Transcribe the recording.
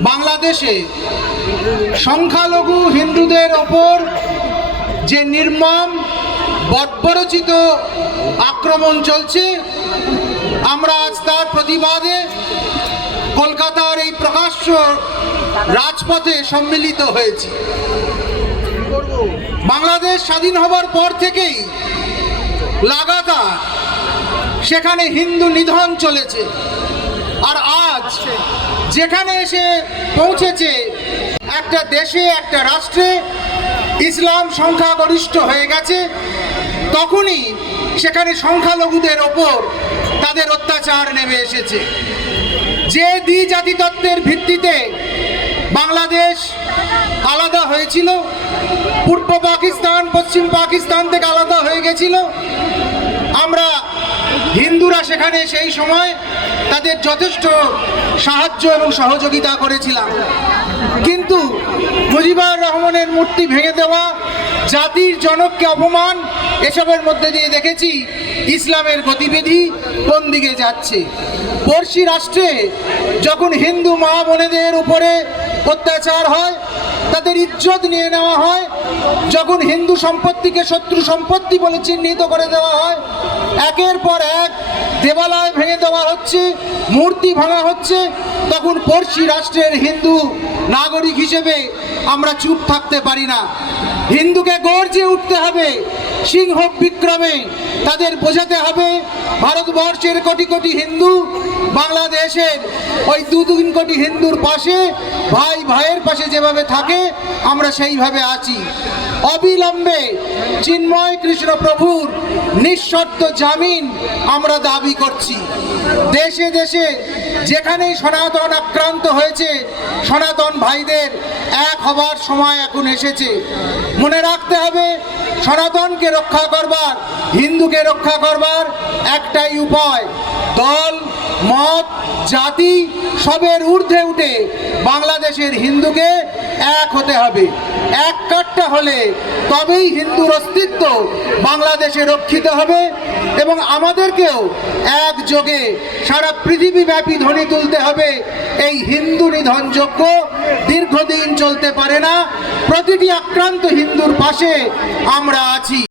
বাংলাদেশে সংখ্যালঘু হিন্দুদের ওপর যে নির্মম বর্বরচিত আক্রমণ চলছে, আমরা আজ তার প্রতিবাদে কলকাতার এই প্রকাশ্য রাজপথে সম্মিলিত হয়েছি। বাংলাদেশ স্বাধীন হবার পর থেকেই লাগাতার সেখানে হিন্দু নিধন চলেছে। আর আজ যেখানে এসে পৌঁছেছে একটা দেশে, একটা রাষ্ট্রে, ইসলাম সংখ্যাগরিষ্ঠ হয়ে গেছে, তখনই সেখানে সংখ্যালঘুদের ওপর তাদের অত্যাচার নেমে এসেছে। যে দ্বি জাতি তত্ত্বের ভিত্তিতে বাংলাদেশ আলাদা হয়েছিল, পূর্ব পাকিস্তান, পশ্চিম পাকিস্তান থেকে আলাদা হয়ে গেছিল, আমরা হিন্দুরা সেখানে সেই সময় তাদের যথেষ্ট সাহায্য এবং সহযোগিতা করেছিলাম। কিন্তু মুজিবুর রহমানের মূর্তি ভেঙে দেওয়া, জাতির জনককে অপমান, এসবের মধ্যে দিয়ে দেখেছি ইসলামের গতিবিধি কোন দিকে যাচ্ছে। পড়শি রাষ্ট্রে যখন হিন্দু মা বোনেদের উপরে অত্যাচার হয় তাদের ইজ্জত নিয়ে নেওয়া হয়। যখন হিন্দু সম্পত্তিকে শত্রু সম্পত্তি বলে চিহ্নিত করে দেওয়া হয়, একের পর এক দেবালয় ভেঙে দেওয়া হচ্ছে, মূর্তি ভাঙা হচ্ছে, তখন পড়শি রাষ্ট্রের হিন্দু নাগরিক হিসেবে আমরা চুপ থাকতে পারি না। হিন্দুকে গর্জে উঠতে হবে। সিংহ বিক্রমে তাদের বোঝাতে হবে ভারতবর্ষের কোটি কোটি হিন্দু বাংলাদেশের ওই দু তিন কোটি হিন্দুর পাশে, ভাই ভাইয়ের পাশে যেভাবে থাকে, আমরা সেইভাবে আছি। অবিলম্বে চিন্ময় কৃষ্ণ প্রভুর নিঃশর্ত জামিন আমরা দাবি করছি। দেশে দেশে যেখানেই সনাতন আক্রান্ত হয়েছে, সনাতন ভাইদের এক হবার সময় এখন এসেছে। মনে রাখতে হবে সনাতনকে রক্ষা করবার হিন্দুকে রক্ষা করবার একটাই উপায় দল মত জাতি সবের ঊর্ধ্বে উঠে বাংলাদেশের হিন্দুকে এক হতে হবে। এক কাটটা হলে তবেই হিন্দুর অস্তিত্ব বাংলাদেশে রক্ষিত হবে এবং আমাদেরকেও একযোগে সারা পৃথিবীব্যাপী ধ্বনি তুলতে হবে। এই হিন্দু নিধন যজ্ঞ দীর্ঘদিন চলতে পারে না। প্রতিটি আক্রান্ত হিন্দুর পাশে আমরা আছি।